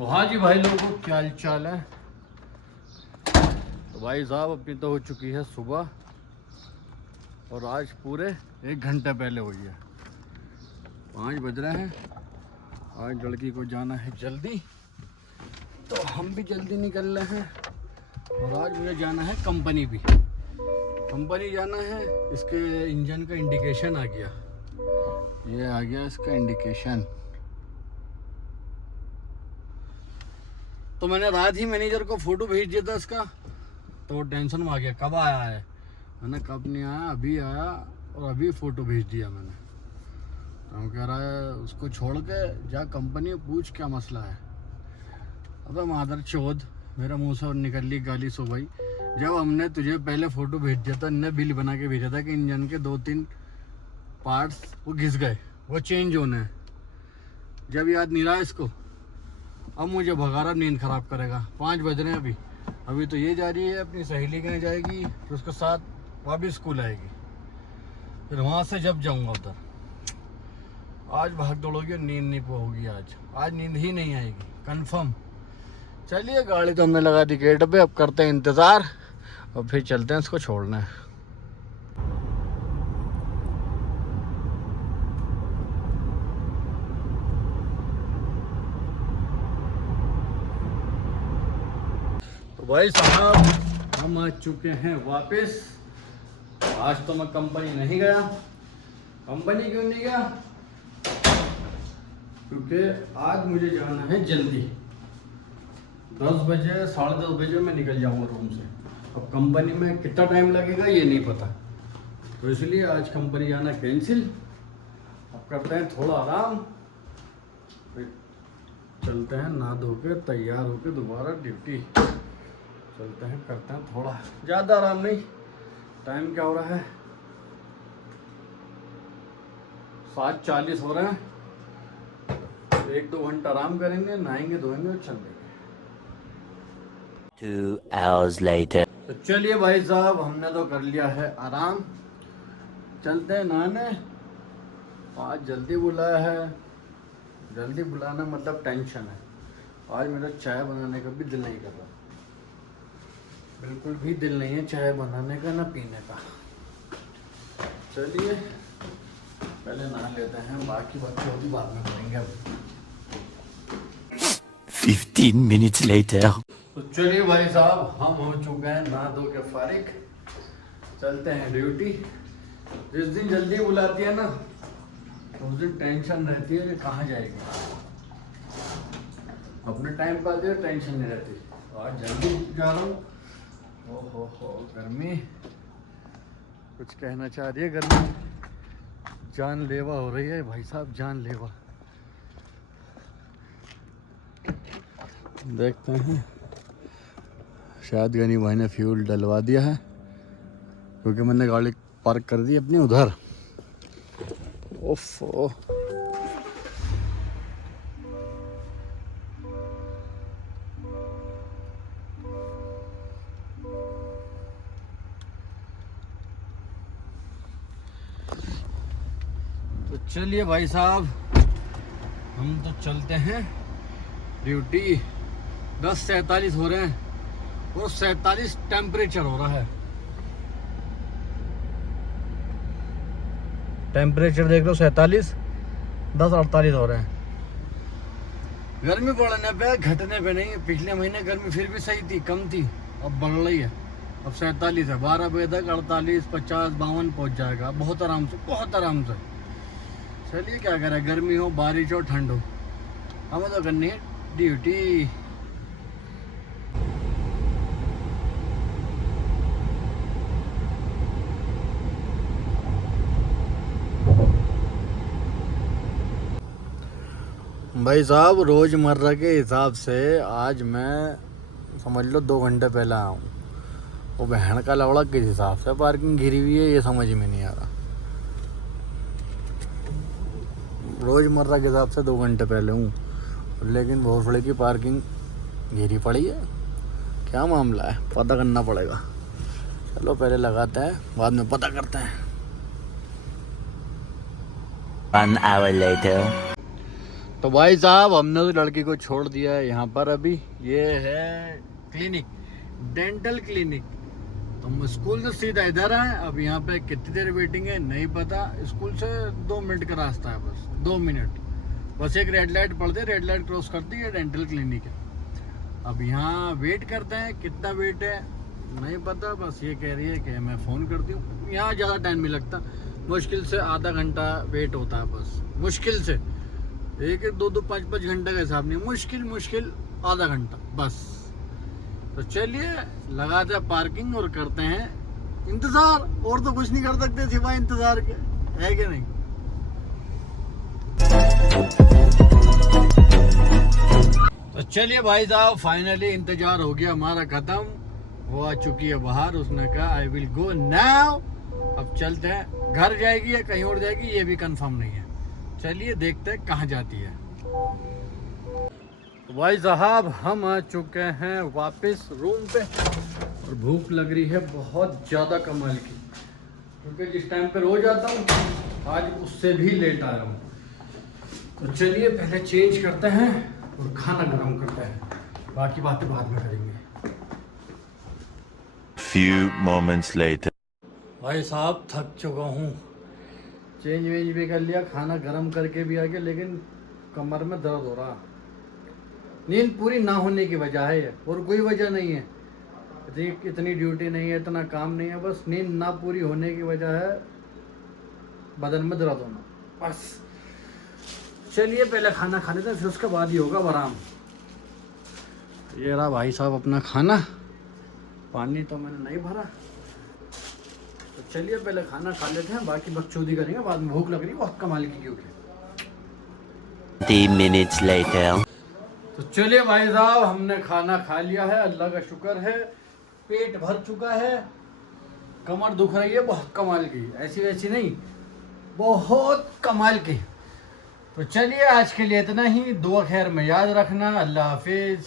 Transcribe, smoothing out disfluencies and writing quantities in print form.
तो हाँ जी भाई लोगों, क्या हाल चाल है। तो भाई साहब अपनी तो हो चुकी है सुबह, और आज पूरे 1 घंटे पहले हुई है। 5 बज रहे हैं। आज लड़की को जाना है जल्दी, तो हम भी जल्दी निकल रहे हैं। और आज मुझे जाना है कंपनी भी, कंपनी जाना है। इसके इंजन का इंडिकेशन आ गया, ये आ गया इसका इंडिकेशन। तो मैंने रात ही मैनेजर को फोटो भेज दिया था इसका, तो वो टेंशन में आ गया कब आया है। मैंने कब नहीं आया, अभी आया और अभी फ़ोटो भेज दिया मैंने। तो हम कह रहा है उसको छोड़ के जा कंपनी पूछ क्या मसला है। अबे मादर चौध, मेरा मुंह से निकल ली गाली। सो भाई जब हमने तुझे पहले फ़ोटो भेज दिया था, इनने बिल बना के भेजा था कि इंजन के 2-3 पार्ट्स वो घिस गए, वो चेंज होने हैं। जब याद नहीं रहा इसको, अब मुझे भगा रहा, नींद ख़राब करेगा। 5 बज रहे हैं अभी तो ये जा रही है अपनी सहेली के यहाँ जाएगी, फिर उसके साथ वापस स्कूल आएगी, फिर वहाँ से जब जाऊँगा उधर। आज भाग दौड़ोगी और नींद नहीं होगी। आज नींद ही नहीं आएगी कंफर्म। चलिए गाड़ी तो हमने लगा दी गेट पे, अब करते हैं इंतज़ार और फिर चलते हैं इसको छोड़ने। तो भाई साहब हम आ चुके हैं वापस। आज तो मैं कंपनी नहीं गया। कंपनी क्यों नहीं गया? क्योंकि आज मुझे जाना है जल्दी। 10 बजे 10:30 बजे मैं निकल जाऊंगा रूम से। अब कंपनी में कितना टाइम लगेगा ये नहीं पता, तो इसलिए आज कंपनी जाना कैंसिल। अब करते हैं थोड़ा आराम, फिर चलते हैं नहा धो के तैयार होके दोबारा ड्यूटी चलते हैं। करते हैं थोड़ा ज़्यादा आराम नहीं। टाइम क्या हो रहा है? 7:40 हो रहे हैं। 1-2 घंटा आराम करेंगे, नहाएंगे धोएंगे और चल देंगे। 2 hours later. तो चलिए भाई साहब, हमने तो कर लिया है आराम, चलते हैं नहाने। आज जल्दी बुलाया है। जल्दी बुलाना मतलब टेंशन है। आज मेरा चाय बनाने का भी दिल नहीं कर रहा, बिल्कुल भी दिल नहीं है चाय बनाने का ना पीने का। चलिए पहले नहा लेते हैं, बाकी बात भी बाद में करेंगे। अब 15 minutes later. तो चलिए भाई साहब, हम हो चुके हैं नहा धो के फारिग। चलते हैं ड्यूटी। जिस दिन जल्दी बुलाती है ना, तो उस दिन टेंशन रहती है कि कहाँ जाएगी। अपने टाइम पर आती है, टेंशन नहीं रहती। आज जल्दी जा रहा हूँ। ओहो गर्मी, कुछ कहना चाह रही है गर्मी। जानलेवा हो रही है भाई साहब, जानलेवा। देखते हैं, शायद गनी भाई ने फ्यूल डलवा दिया है, क्योंकि मैंने गाड़ी पार्क कर दी अपनी उधर। ओफो, तो चलिए भाई साहब, हम तो चलते हैं ड्यूटी। 10:47 हो रहे हैं और 47 टेम्परेचर हो रहा है। टेम्परेचर देख लो 47, 10:48 हो रहे हैं। गर्मी बढ़ने पे, घटने पे नहीं। पिछले महीने गर्मी फिर भी सही थी, कम थी, अब बढ़ रही है। अब 47 है। 12 बजे तक 48, 50, 52 पहुँच जाएगा बहुत आराम से, बहुत आराम से। चलिए क्या करें, गर्मी हो, बारिश हो, ठंड हो, हमें तो करनी है ड्यूटी। भाई साहब रोज़मर्रा के हिसाब से आज मैं समझ लो 2 घंटे पहले आया हूँ। वो बहन का लवड़ा किस हिसाब से पार्किंग घिरी हुई है ये समझ में नहीं आ रहा। रोज़मर्रा के हिसाब से 2 घंटे पहले हूँ, लेकिन भोसड़े की पार्किंग घिरी पड़ी है। क्या मामला है, पता करना पड़ेगा। चलो पहले लगाते हैं, बाद में पता करते हैं। 1 hour later. तो भाई साहब हमने तो लड़की को छोड़ दिया है यहाँ पर अभी। ये है क्लिनिक, डेंटल क्लिनिक। तो हम स्कूल से सीधा इधर आए। अब यहाँ पे कितनी देर वेटिंग है नहीं पता। स्कूल से 2 मिनट का रास्ता है, बस 2 मिनट। बस एक रेड लाइट पड़ती है, रेड लाइट क्रॉस करती है, डेंटल क्लिनिक है। अब यहाँ वेट करते हैं, कितना वेट है नहीं पता। बस ये कह रही है कि मैं फ़ोन करती हूँ। यहाँ ज़्यादा टाइम नहीं लगता, मुश्किल से आधा घंटा वेट होता है बस, मुश्किल से। 1-2 5 घंटे का हिसाब नहीं, मुश्किल आधा घंटा बस। तो चलिए लगाते हैं पार्किंग और करते हैं इंतज़ार। और तो कुछ नहीं कर सकते सिवाय इंतज़ार के, है कि नहीं। तो चलिए भाई साहब, फाइनली इंतजार हो गया हमारा खत्म। वो आ चुकी है बाहर, उसने कहा आई विल गो नाउ। अब चलते हैं, घर जाएगी या कहीं और जाएगी ये भी कंफर्म नहीं है। चलिए देखते हैं कहाँ जाती है। तो भाई साहब हम आ चुके हैं वापस रूम पे और भूख लग रही है बहुत ज़्यादा कमाल की, क्योंकि जिस टाइम पे रोज आता हूँ आज उससे भी लेट आया हूँ। तो चलिए पहले चेंज करते हैं और खाना गर्म करते हैं, बाकी बातें बाद में करेंगे। Few moments later. भाई साहब थक चुका हूँ, चेंज वेंज भी कर लिया, खाना गर्म करके भी आ गया, लेकिन कमर में दर्द हो रहा। नींद पूरी ना होने की वजह है ये, और कोई वजह नहीं है। इतनी ड्यूटी नहीं है, इतना काम नहीं है, बस नींद ना पूरी होने की वजह है बदन में दर्द होना, बस। चलिए पहले खाना खा लेते हैं, फिर उसके बाद ही होगा आराम। ये रहा भाई साहब अपना खाना, पानी तो मैंने नहीं भरा। तो चलिए पहले खाना खा लेते हैं, बाकी बकचोदी करेंगे बाद में। भूख लग रही है बहुत कमाल की, क्योंकि 30 minutes later. तो चलिए भाई साहब हमने खाना खा लिया है, अल्लाह का शुक्र है, पेट भर चुका है। कमर दुख रही है बहुत कमाल की, ऐसी वैसी नहीं, बहुत कमाल की। तो चलिए आज के लिए इतना ही। दुआ खैर में याद रखना। अल्लाह हाफिज़।